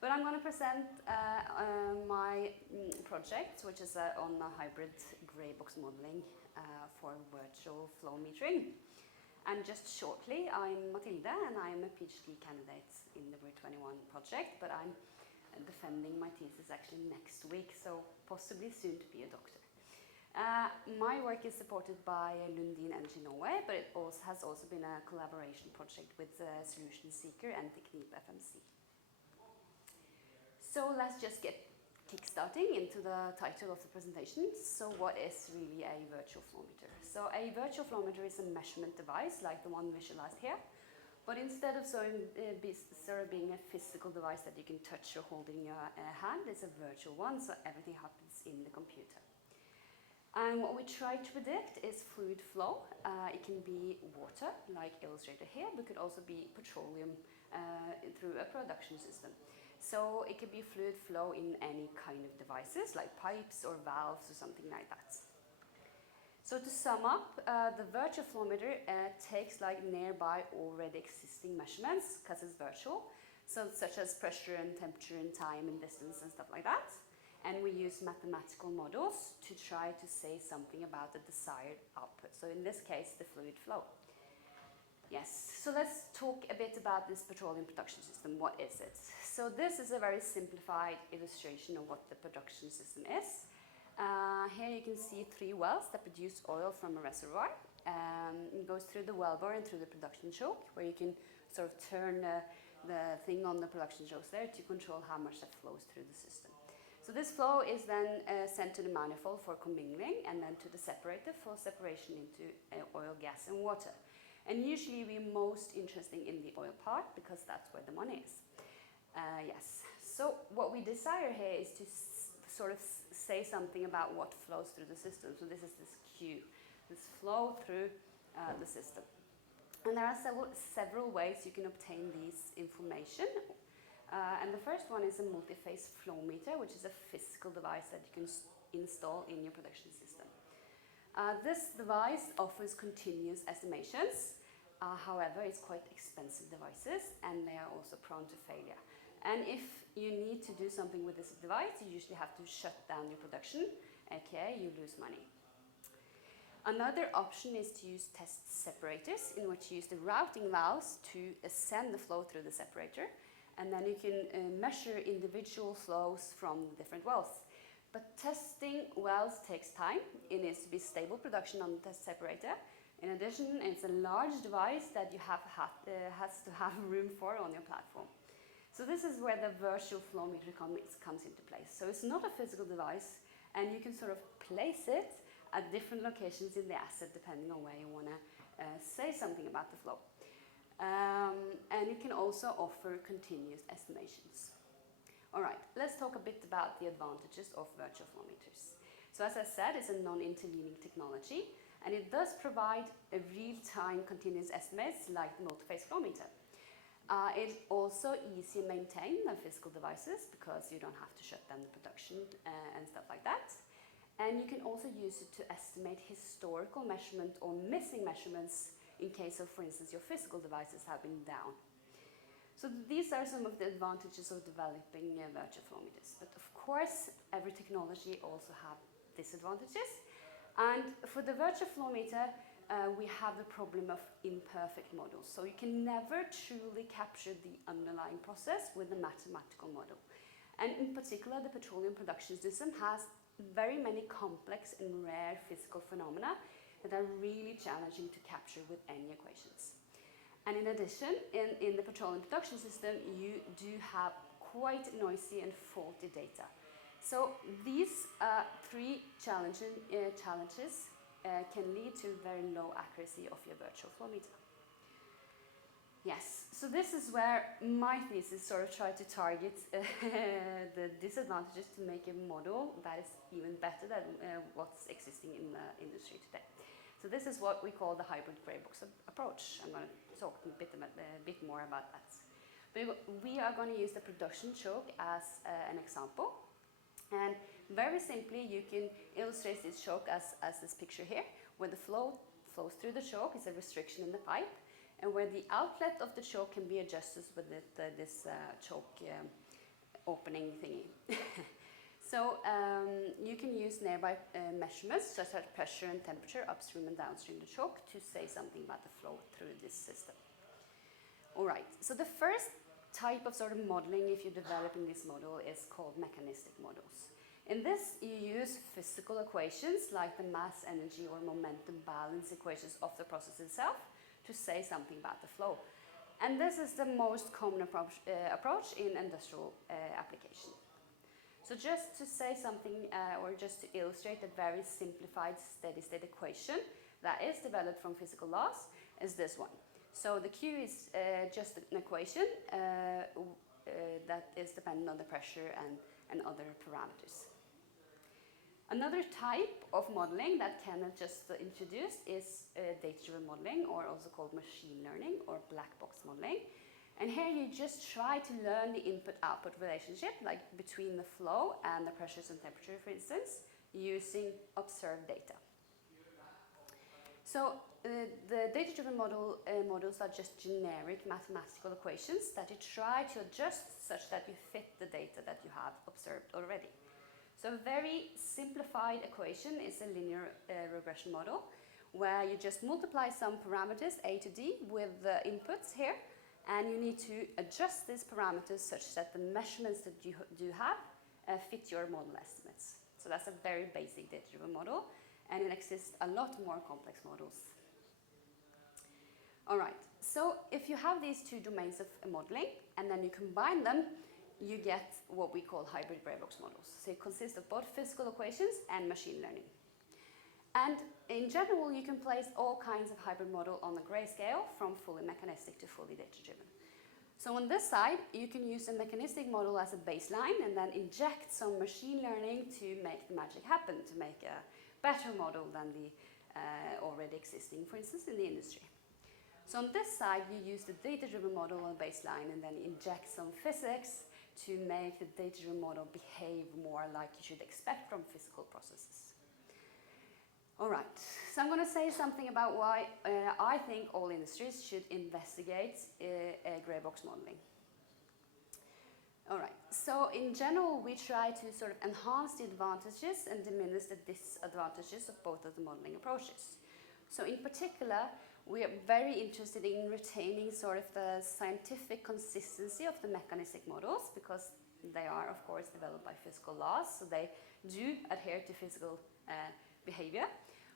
But I'm going to present my project, which is on a hybrid grey box modeling for virtual flow metering. And just shortly, I'm Mathilde, and I'm a PhD candidate in the BRU21 project, but I'm defending my thesis actually next week, so possibly soon to be a doctor. My work is supported by Lundin Energy Norway, but it has also been a collaboration project with Solution Seeker and Technique FMC. So let's just get kickstarting into the title of the presentation. So what is really a virtual flow meter? So a virtual flow meter is a measurement device like the one visualized here, but instead of sort of being a physical device that you can touch or hold in your hand, it's a virtual one, so everything happens in the computer. And what we try to predict is fluid flow. It can be water, like illustrated here, but could also be petroleum through a production system. So it could be fluid flow in any kind of devices, like pipes or valves or something like that. So to sum up, the virtual flow meter takes like nearby already existing measurements, because it's virtual, so such as pressure and temperature and time and distance and stuff like that. And we use mathematical models to try to say something about the desired output. So in this case, the fluid flow. Yes, so let's talk a bit about this petroleum production system. What is it? So this is a very simplified illustration of what the production system is. Here you can see 3 wells that produce oil from a reservoir. It goes through the wellbore and through the production choke, where you can sort of turn the thing on the production chokes there to control how much that flows through the system. So this flow is then sent to the manifold for commingling, and then to the separator for separation into oil, gas and water. And usually we're most interested in the oil part because that's where the money is. Yes, so what we desire here is to sort of say something about what flows through the system. So this is this Q, this flow through the system. And there are several ways you can obtain these information. And the first one is a multi-phase flow meter, which is a physical device that you can install in your production system. This device offers continuous estimations. However, it's quite expensive devices, and they are also prone to failure. And if you need to do something with this device, you usually have to shut down your production, aka you lose money. Another option is to use test separators, in which you use the routing valves to send the flow through the separator. And then you can measure individual flows from different wells. But testing wells takes time. It needs to be stable production on the test separator. In addition, it's a large device that you has to have room for on your platform. So this is where the virtual flow meter comes into place. So it's not a physical device, and you can sort of place it at different locations in the asset depending on where you want to say something about the flow. And it can also offer continuous estimations. All right, let's talk a bit about the advantages of virtual flow meters. So as I said, it's a non-intervening technology, and it does provide a real-time continuous estimates like the multi-phase flow meter. It's also easy to maintain than physical devices because you don't have to shut down the production and stuff like that. And you can also use it to estimate historical measurement or missing measurements in case of, for instance, your physical devices have been down. So these are some of the advantages of developing virtual flow meters. But of course, every technology also has disadvantages. And for the virtual flow meter, we have the problem of imperfect models. So you can never truly capture the underlying process with a mathematical model. And in particular, the petroleum production system has very many complex and rare physical phenomena that are really challenging to capture with any equations. And in addition, in the petroleum production system, you do have quite noisy and faulty data. So these 3 challenges can lead to very low accuracy of your virtual flow meter. Yes, so this is where my thesis sort of tried to target the disadvantages to make a model that is even better than what's existing in the industry today. So this is what we call the hybrid grey box approach. I'm going to talk a bit more about that. But we are going to use the production choke as an example. And very simply, you can illustrate this choke as this picture here, where the flow flows through the choke is a restriction in the pipe, and where the outlet of the choke can be adjusted with this choke opening thingy. So you can use nearby measurements such as pressure and temperature upstream and downstream the choke to say something about the flow through this system. All right, so the first type of sort of modeling, if you're developing this model, is called mechanistic models. In this, you use physical equations like the mass, energy, or momentum balance equations of the process itself to say something about the flow. And this is the most common approach in industrial application. So just to say something, or just to illustrate a very simplified steady-state equation that is developed from physical laws, is this one. So the Q is just an equation that is dependent on the pressure and other parameters. Another type of modeling that Kenneth just introduced is data-driven modeling, or also called machine learning or black box modeling. And here you just try to learn the input-output relationship, like between the flow and the pressures and temperature, for instance, using observed data. So the data-driven models are just generic mathematical equations that you try to adjust such that you fit the data that you have observed already. So a very simplified equation is a linear regression model where you just multiply some parameters A to D with the inputs here, and you need to adjust these parameters such that the measurements that you do have fit your model estimates. So that's a very basic data-driven model, and it exists a lot more complex models. All right, so if you have these two domains of modeling and then you combine them, you get what we call hybrid gray box models. So it consists of both physical equations and machine learning. And in general, you can place all kinds of hybrid model on the grayscale from fully mechanistic to fully data-driven. So on this side, you can use a mechanistic model as a baseline and then inject some machine learning to make the magic happen, to make a better model than the already existing, for instance, in the industry. So on this side, you use the data-driven model on baseline and then inject some physics to make the data-driven model behave more like you should expect from physical processes. All right, so I'm going to say something about why I think all industries should investigate gray box modeling. All right, so in general, we try to sort of enhance the advantages and diminish the disadvantages of both of the modeling approaches. So in particular, we are very interested in retaining sort of the scientific consistency of the mechanistic models because they are, of course, developed by physical laws, so they do adhere to physical behavior.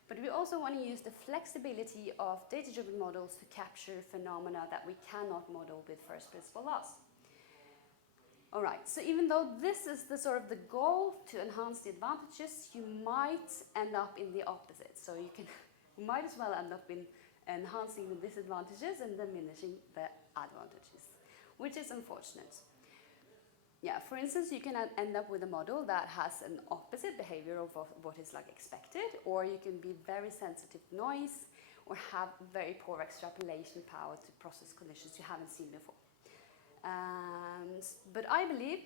But we also want to use the flexibility of data-driven models to capture phenomena that we cannot model with first principle laws. All right, so even though this is the sort of the goal to enhance the advantages, you might end up in the opposite. So you might as well end up in enhancing the disadvantages and diminishing the advantages, which is unfortunate. Yeah, for instance, you can end up with a model that has an opposite behavior of what is like expected, or you can be very sensitive to noise, or have very poor extrapolation power to process conditions you haven't seen before. But I believe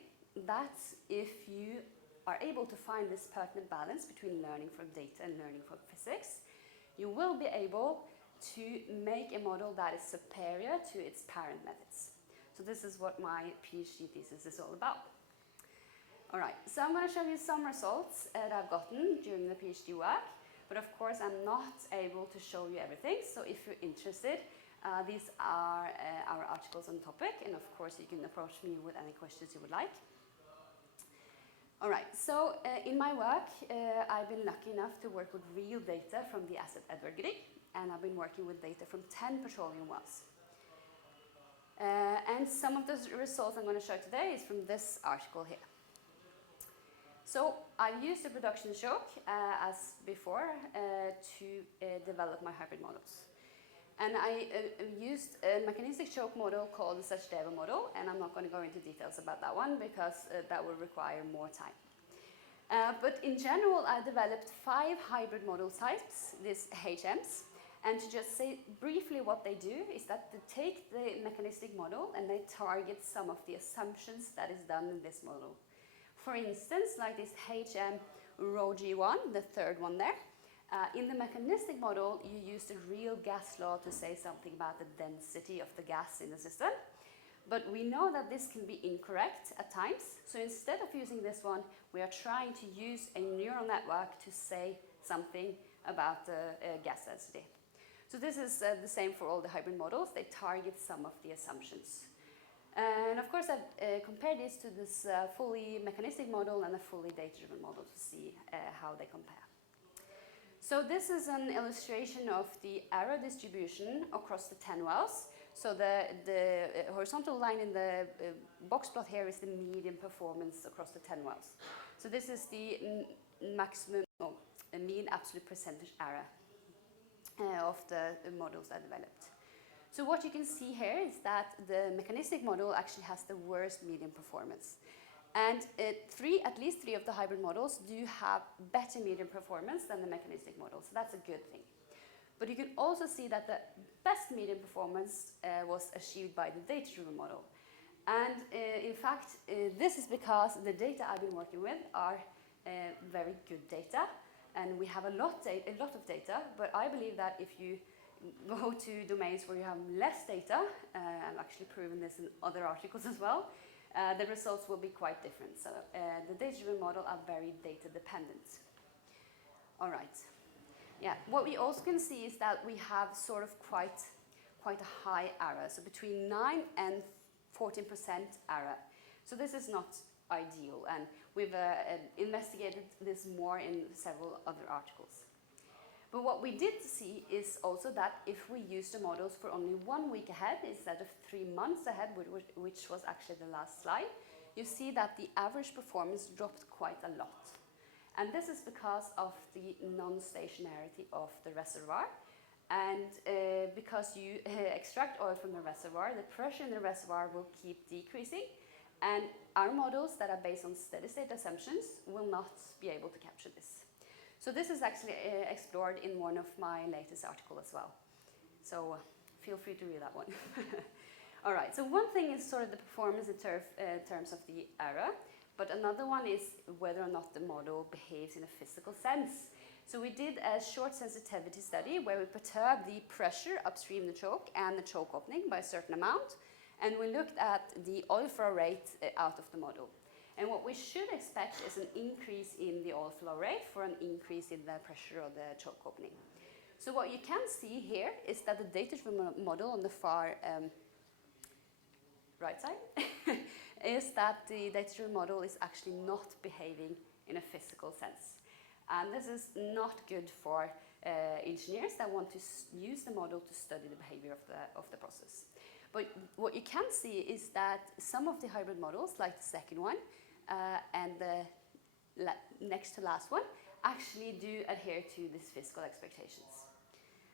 that if you are able to find this pertinent balance between learning from data and learning from physics, you will be able to make a model that is superior to its parent methods. So this is what my PhD thesis is all about. All right, so I'm going to show you some results that I've gotten during the PhD work, but of course I'm not able to show you everything, so if you're interested, these are our articles on the topic, and of course you can approach me with any questions you would like. All right, so in my work, I've been lucky enough to work with real data from the asset Edvard Grieg, and I've been working with data from 10 petroleum wells. And some of the results I'm going to show today is from this article here. So I've used the production choke as before to develop my hybrid models. And I used a mechanistic choke model called the Sachdeva model, and I'm not going to go into details about that one because that will require more time. But in general, I developed 5 hybrid model types, these HMs. And to just say briefly what they do is that they take the mechanistic model and they target some of the assumptions that is done in this model. For instance, like this HM BRU21, the third one there. In the mechanistic model, you use the real gas law to say something about the density of the gas in the system. But we know that this can be incorrect at times. So instead of using this one, we are trying to use a neural network to say something about the gas density. So this is the same for all the hybrid models. They target some of the assumptions. And of course, I've compared this to this fully mechanistic model and a fully data-driven model to see how they compare. So this is an illustration of the error distribution across the 10 wells. So the horizontal line in the box plot here is the median performance across the 10 wells. So this is the maximum, mean absolute percentage error of the models I developed. So what you can see here is that the mechanistic model actually has the worst median performance. And at least three of the hybrid models do have better median performance than the mechanistic model. So that's a good thing. But you can also see that the best median performance was achieved by the data-driven model. And in fact, this is because the data I've been working with are very good data. And we have a lot of data, but I believe that if you go to domains where you have less data, I've actually proven this in other articles as well, the results will be quite different. So the data-driven model are very data dependent. All right. Yeah, what we also can see is that we have sort of quite a high error, so between 9 and 14% error. So this is not ideal, and we've investigated this more in several other articles. But what we did see is also that if we use the models for only 1 week ahead instead of 3 months ahead, which was actually the last slide, you see that the average performance dropped quite a lot. And this is because of the non-stationarity of the reservoir. And because you extract oil from the reservoir, the pressure in the reservoir will keep decreasing. And our models that are based on steady-state assumptions will not be able to capture this. So this is actually explored in one of my latest articles as well. So feel free to read that one. All right, so one thing is sort of the performance in terms of the error, but another one is whether or not the model behaves in a physical sense. So we did a short sensitivity study where we perturbed the pressure upstream the choke and the choke opening by a certain amount, and we looked at the oil flow rate out of the model. And what we should expect is an increase in the oil flow rate for an increase in the pressure of the choke opening. So what you can see here is that the data-driven model on the far right side is that the data-driven model is actually not behaving in a physical sense. And this is not good for engineers that want to use the model to study the behavior of the process. But what you can see is that some of the hybrid models, like the second one and the next to last one, actually do adhere to these physical expectations.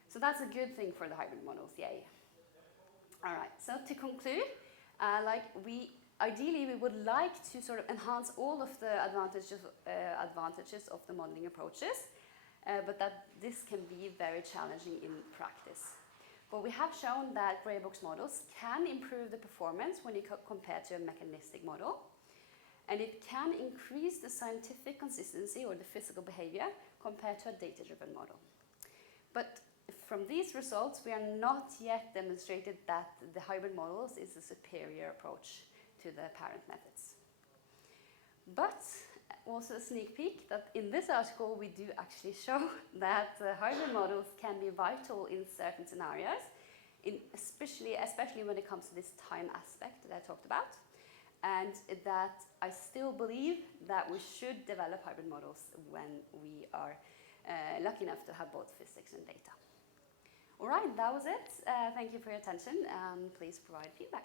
So that's a good thing for the hybrid models, yay. All right, so to conclude, ideally we would like to sort of enhance all of the advantages of the modeling approaches, but that this can be very challenging in practice. But we have shown that gray box models can improve the performance when you compare to a mechanistic model, and it can increase the scientific consistency or the physical behavior compared to a data-driven model. But from these results, we are not yet demonstrated that the hybrid models is a superior approach to the parent methods. But also a sneak peek that in this article we do actually show that hybrid models can be vital in certain scenarios, especially when it comes to this time aspect that I talked about, and that I still believe that we should develop hybrid models when we are lucky enough to have both physics and data. All right, that was it. Thank you for your attention, and please provide feedback.